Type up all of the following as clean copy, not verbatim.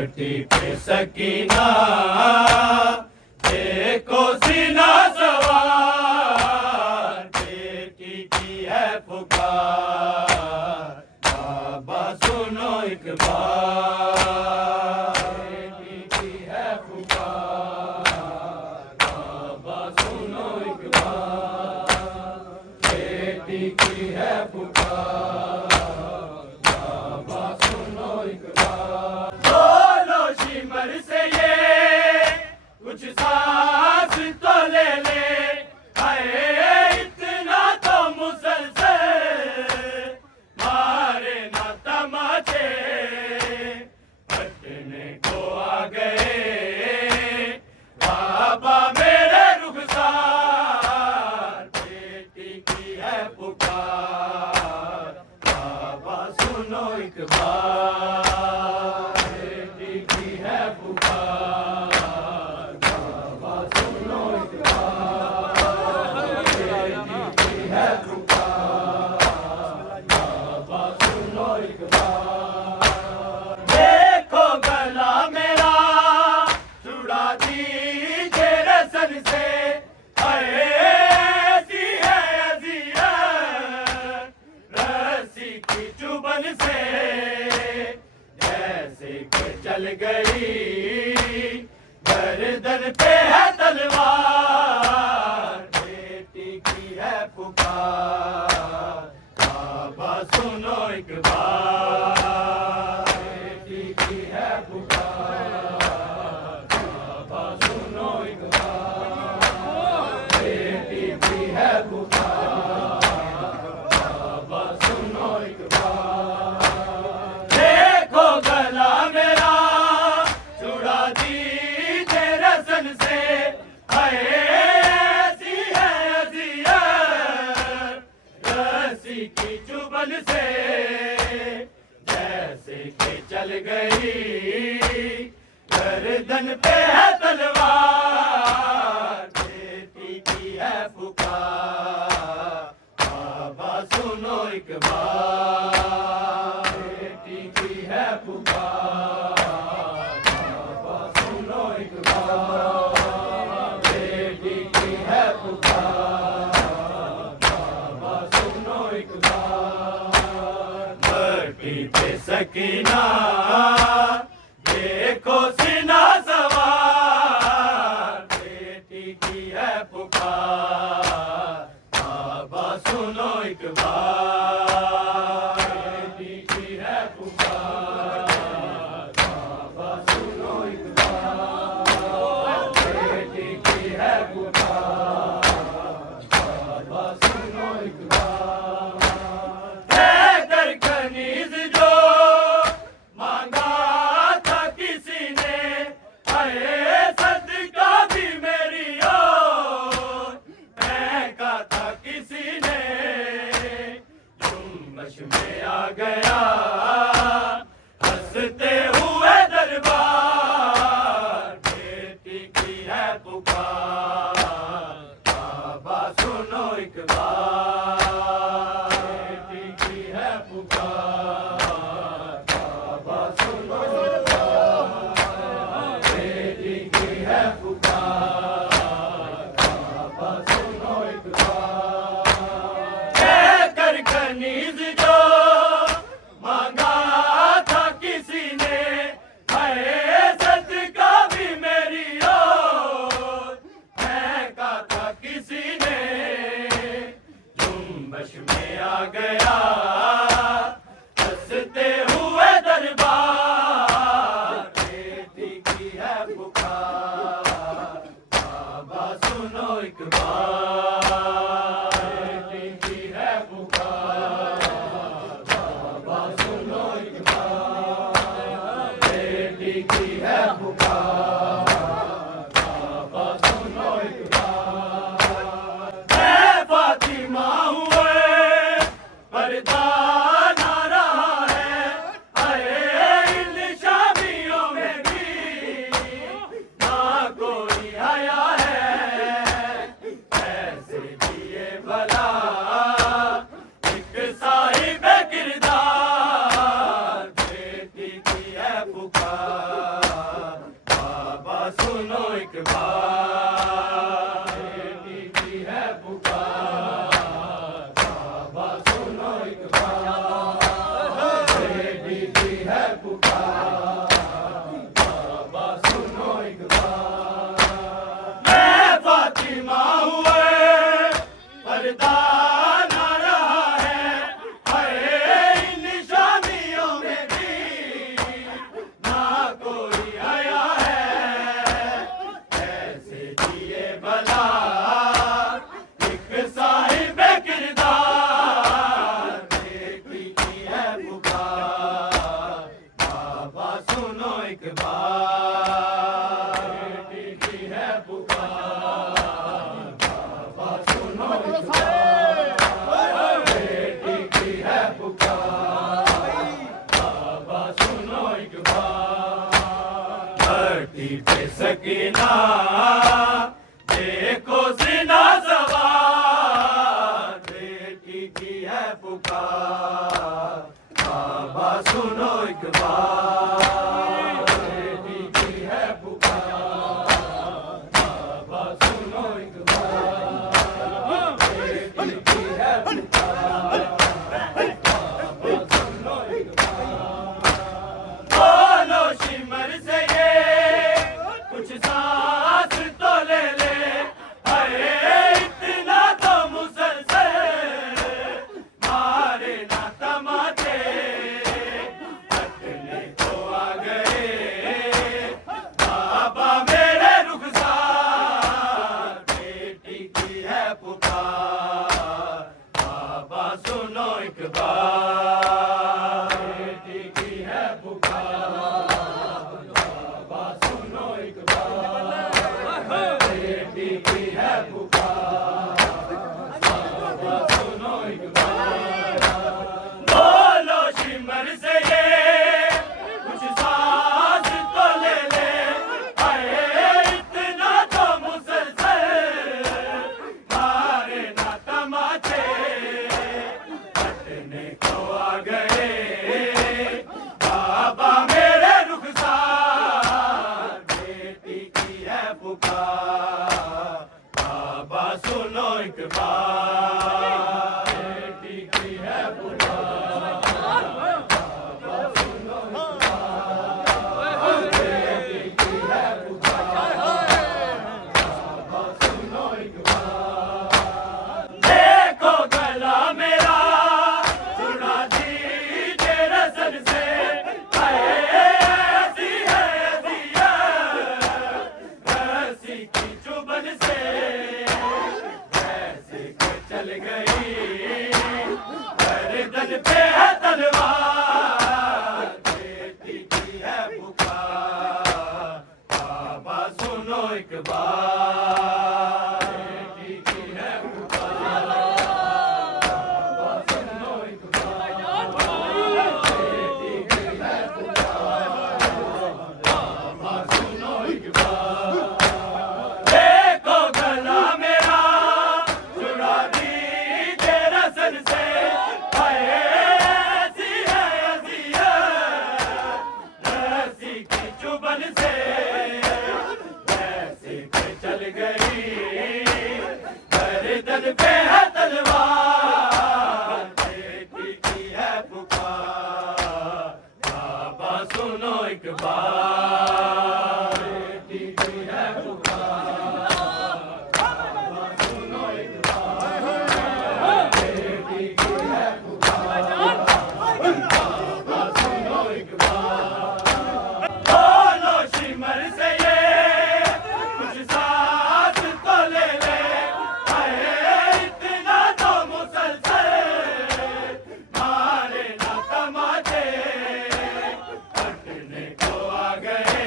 धरती पे सकीना देखो सीना सवार, बेटी की है पुकार, बाबा सुनो एक बार। बेटी की है पुकार, बाबा सुनो एक बार। बेटी की है पुकार, बाबा सुनो एक बार। बोलो शिमर से ये कुछ सांस तो ले ले, आए इतना तो मुसलसल मारे ना तमाचे, फटने को आ गए बाबा मेरे रुखसार। बेटी की है पुकार, बाबा सुनो एक बार। बेटी की है पुकार, बाबा सुनो एक बार। बेटी की है पुकार, बाबा सुनो एक बार। देखो गला मेरा छुड़ा दीजिए रसन से, अरे ऐसी है अज़ियत रस्सी की चुभन से, जैसे कि चल गई गर्दन पे है तलवार। बेटी की है पुकार, बाबा सुनो एक बार। बेटी की है पुकार, बाबा सुनो एक बार। बेटी की है पुकार, बाबा सुनो एक बार। देखो गला मेरा छुड़ा दीजिए रसन से, आए ऐसी है अज़ियत रस्सी की चुभन से, जैसे कि चल गई गर्दन पे है तलवार। बेटी की है पुकार, बाबा सुनो एक बार। बेटी की है पुकार, बाबा सुनो एक बार। बेटी की है पुकार, बाबा सुनो एक बार। धरती पे सकीना देखो सीना सवार, बेटी की है पुकार, बाबा सुनो एक बार। बेटी की है पुकार, बाबा सुनो एक बार। बेटी की है पुकार, बाबा सुनो एक बार। है दर कनीज जो मांगा था किसी ने, आए सदका भी मेरी ओर फेंका था किसी ने, जुम्मश में आ गया हंसते हुए दरबार। बेटी की है पुकार, बाबा सुनो एक बार। बेटी की है पुकार, बाबा सुनो एक बार। बेटी की है पुकार, बाबा सुनो एक बार। कहकर कनीज जो मांगा था किसी ने, आए सदका भी मेरी ओर फेंका था किसी ने, जुम्मश में आ गया हंसते हुए दरबार। बेटी की है पुकार, बाबा सुनो एक बार। बेटी की है पुकार, बाबा सुनो एक बार। बेटी की है पुकार, बाबा सुनो एक बार। मैं फातिमा हुए पर्दा ना रहा है, आए इन शादियों में भी ना कोई आया है। ऐसे जिए भला एक साहिब किरदार, बेटी की है पुकार, बार, बेटी की है पुकार, बाबा सुनो एक बार, बेटी की है पुकार, बाबा सुनो एक बार। मैं फातिमा हुए पर्दा ना रहा है, हाय इन निशानियों में भी ना कोई आया है। ऐसे जिए भला एक साहिबे किरदार, बेटी की है पुकार, बाबा सुनो एक बार, बेटी की है पुकार, बाबा सुनो एक बार, बेटी की है पुकार, बाबा सुनो एक बार। धरती पे सकीना देखो सीना सवार, बेटी की है पुकार, बाबा सुनो एक बार, बेटी की है पुकार, बाबा सुनो एक बार, बेटी की है पुकार, बाबा सुनो एक बार। बोलो शिमर से ये कुछ सांस तो ले ले, अरे इतना तो मुसलसल मारे ना तमाचे, हटने को आ गए बाबा मेरे रुखसार, बेटी की है पुकार, बाबा सुनो एक बार, बेटी की है पुकार, बाबा सुनो एक बार, बेटी की है पुकार, बाबा सुनो एक बार। बोलो शिमर से ये कुछ सांस तो ले ले, अरे इतना तो मुसलसल मारे ना तमाचे, हटने को आ गए बाबा मेरे रुखसार, बेटी की है पुकार, बाबा सुनो एक बार, बेटी की है पुकार, बाबा सुनो एक बार, बेटी की है पुकार, बाबा सुनो एक बार। देखो गला मेरा सुना दीजिए रसन से, हाय ऐसी है अज़ियत रस्सी की चुभन से, ऐसे के चल गई गर्दन पे है तलवार, बेटी की है पुकार, बाबा सुनो एक बार, बेटी की है पुकार, बाबा सुनो एक बार, बेटी की है पुकार, बाबा सुनो एक बार। देखो गला मेरा छुड़ा दीजिए रसन से, हाय ऐसी है अज़ियत रस्सी की चुभन से, ऐसे के चल गई गर्दन पे है तलवार, बेटी की है पुकार, बाबा सुनो एक बार, बेटी की है पुकार, बाबा सुनो एक बार, बेटी की है पुकार, बाबा सुनो एक बार। बोलो शिमर से ये कुछ सांस तो ले ले, हाय इतना तो मुसलसल मारे ना तमाचे, हटने को आ गए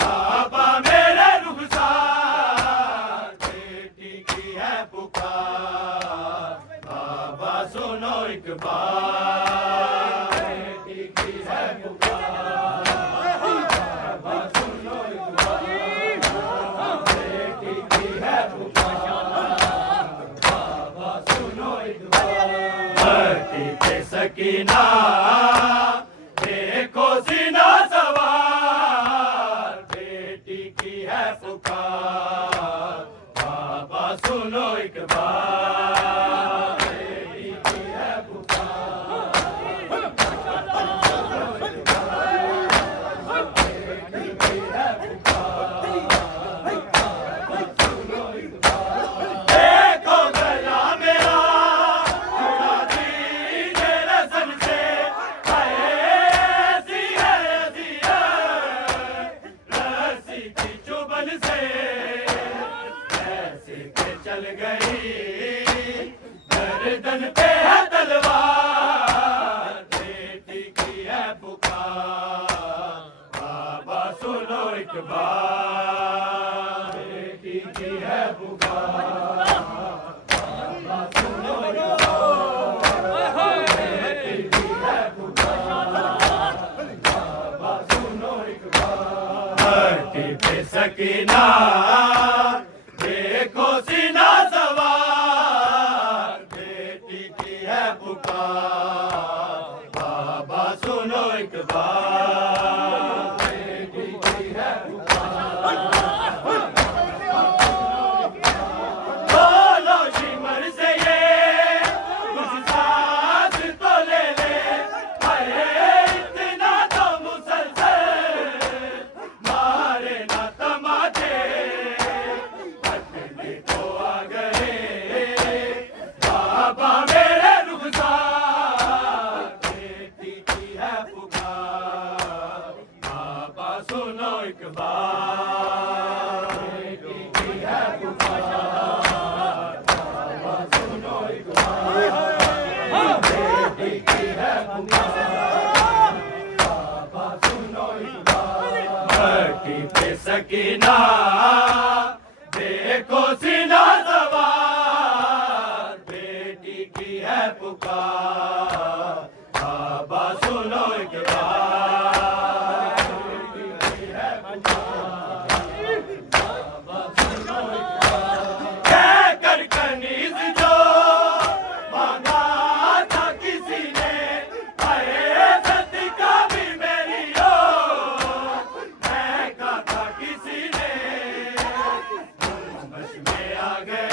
बाबा मेरे रुखसार, बेटी की है पुकार, बाबा सुनो एक बार, बेटी की है पुकार, बाबा सुनो एक बार, बेटी की है पुकार, बाबा सुनो एक बार। धरती पे सकीना देखो सीना सवार, बेटी की है एक बार, बेटी की है पुकार, बाबा सुनो एक बार, बेटी की है पुकार, बाबा सुनो एक बार। धरती पे सकीना देखो सीना सवार, बेटी की है पुकार, बाबा सुनो एक बार, बेटी की है पुकार। बोलो शिमर से ये कुछ साथ तो ले ले, अरे इतना तो मुसलसल मारे ना तमाचे, पटने को आ गए बाबा मेरे रुखसार, बेटी की है पुकार, बाबा सुनो एक बार, बेटी की है पुकार, बाबा सुनो एक बार, बेटी की है पुकार, बाबा सुनो एक बार। धरती पे सकीना देखो सीना सवार, बेटी की है पुकार, बाबा सुनो एक बार, बेटी की है पुकार, बाबा सुनो एक बार। कहकर कनीज जो मांगा था किसी ने, अरे सतिका भी मेरी ओर महका था किसी ने, होश में आ गए